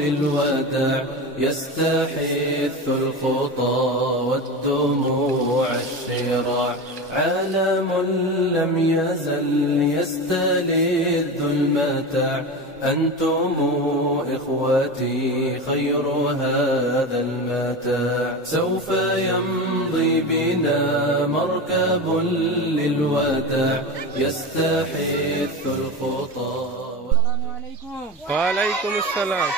للوداع يستحث الخطى والدموع الشراع. عالم لم يزل يستلذ المتاع. أنتم إخوتي خير هذا المتاع. سوف يمضي بنا مركب للوداع يستحث الخطى. السلام عليكم. وعليكم السلام.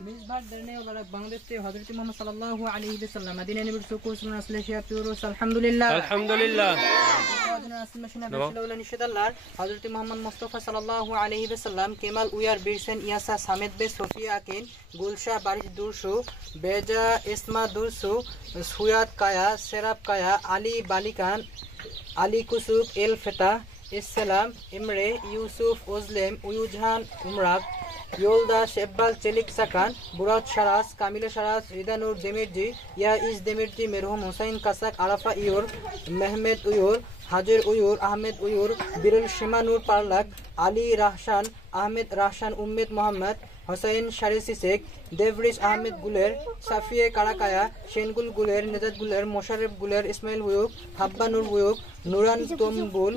मिसबाह डरने वाला बांग्लादेश से हज़रत मोहम्मद सल्लल्लाहु अलैहि वसल्लम मदीना नबी सुको सुना असलशिया प्यूरो अल्हम्दुलिल्लाह अल्हम्दुलिल्लाह हज़रत मोहम्मद मुस्तफा सल्लल्लाहु अलैहि वसल्लम केमाल उयार बिरसेन यासा सामेद बे सोफिया केन गुलशा बारिश दुरसु बेजा इस्मा दुरसु सुयात काया सेराब काया अली बालिकान अली कुसुब एल फेता इस्लाम इमरे यूसुफ ओजलेम उयुजहान उमराक योल्दा शेब्बाल चेलिक साकान बुरात शरास कामिला शरास रिदानुर देमिरजी या इस देमिरजी मरहुम हुसैन कासाक आराफा इयोर महमेद उयोर हाजिर उयोर अहमेद उयोर बिरल शिमानुर पार्लाक अली राहशान अहमेद राहशान उम्मेद मोहम्मद हुसैन शारिसी शेख देवरिश अहमेद गुलेर साफिए काराकाया शेनगुल गुलेर नेजात गुलेर मोशारेफ गुलेर इस्माइल हुयुक हाब्बानुर हुयुक नुरान तोमबुल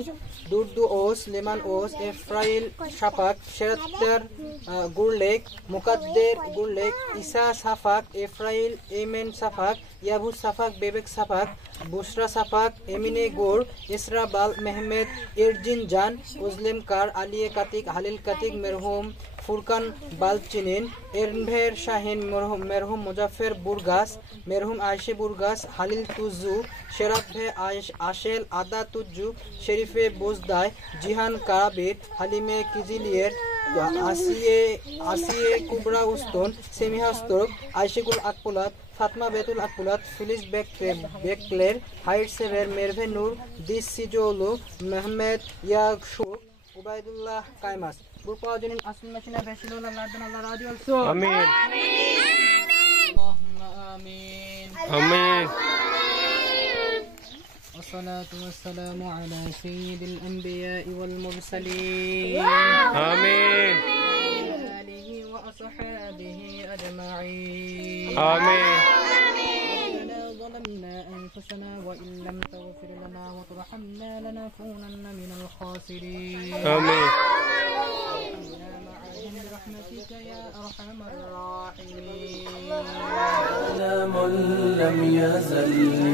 दुर्दु ओस लेमान ओस एफ्राइल शाफाक शेरात्तर गुरलेक मुकद्देर गुरलेक ईसा साफाक एफ्राइल एमेन साफाक याबू साफाक बेबेक साफाक बुशरा साफाक एमिने गोर इसरा बाल महमेद इरजिन जान उजलेम कार आलिए कातिक हालिल कातिक मरहुम फुरकान बालचिनिन एरनभेर शाहीन मरहुम मुजाफर बुरगास मरहुम आयशे बुरगास हालिल तुजू शेराफे आशेल आदा तुजू शरीफे बोजदाय जिहान काराबिर हालिमे किजिलियर आसिए कुबरा उस्तोन सेमिहा स्तोक आयशेगुल আকপুলাত फातमा बेतुल আকপুলাত फिलिस बेकलेर हाइट सेवेर मेरभे नूर दिस सिजोलू महमेद याकशुक उबायदुल्लाह कायमास बुरपाजुनिन असल मशीना बेशिलोला लादना अल्लाह राजी अलसो आमीन अल्लाहुम्मा आमीन आमीन والصلاة والسلام على سيد الأنبياء والمرسلين آمين وعلى آله وأصحابه أجمعين آمين. ربنا ظلمنا أنفسنا وإن لم تغفر لنا وترحمنا لنكونن من الخاسرين آمين. برحمتك يا أرحم الراحمين. عالم لم يزل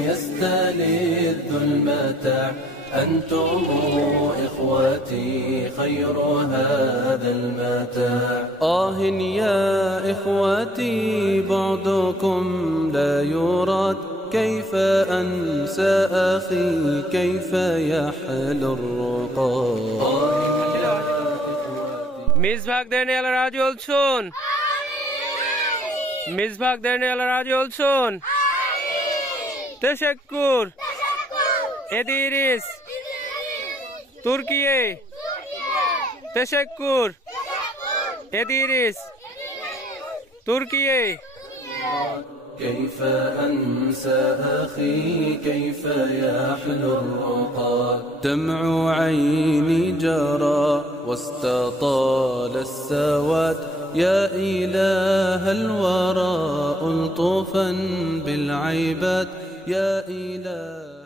يستلذ المتاع. أنتم إخوتي خير هذا المتاع. يا إخوتي بعدكم لا يراد. كيف أنسى أخي كيف يحلو الرقاد. মিসবাহ দেনে আল্লাহ রাজি olsun মিসবাহ দেনে আল্লাহ রাজি olsun teşekkür ederiz Türkiye teşekkür ederiz Türkiye. كيف أنسى أخي كيف يحلو الرقاد. دمع عيني جرى واستطال السواد. يا إله الورى ألطفا بالعباد. يا إله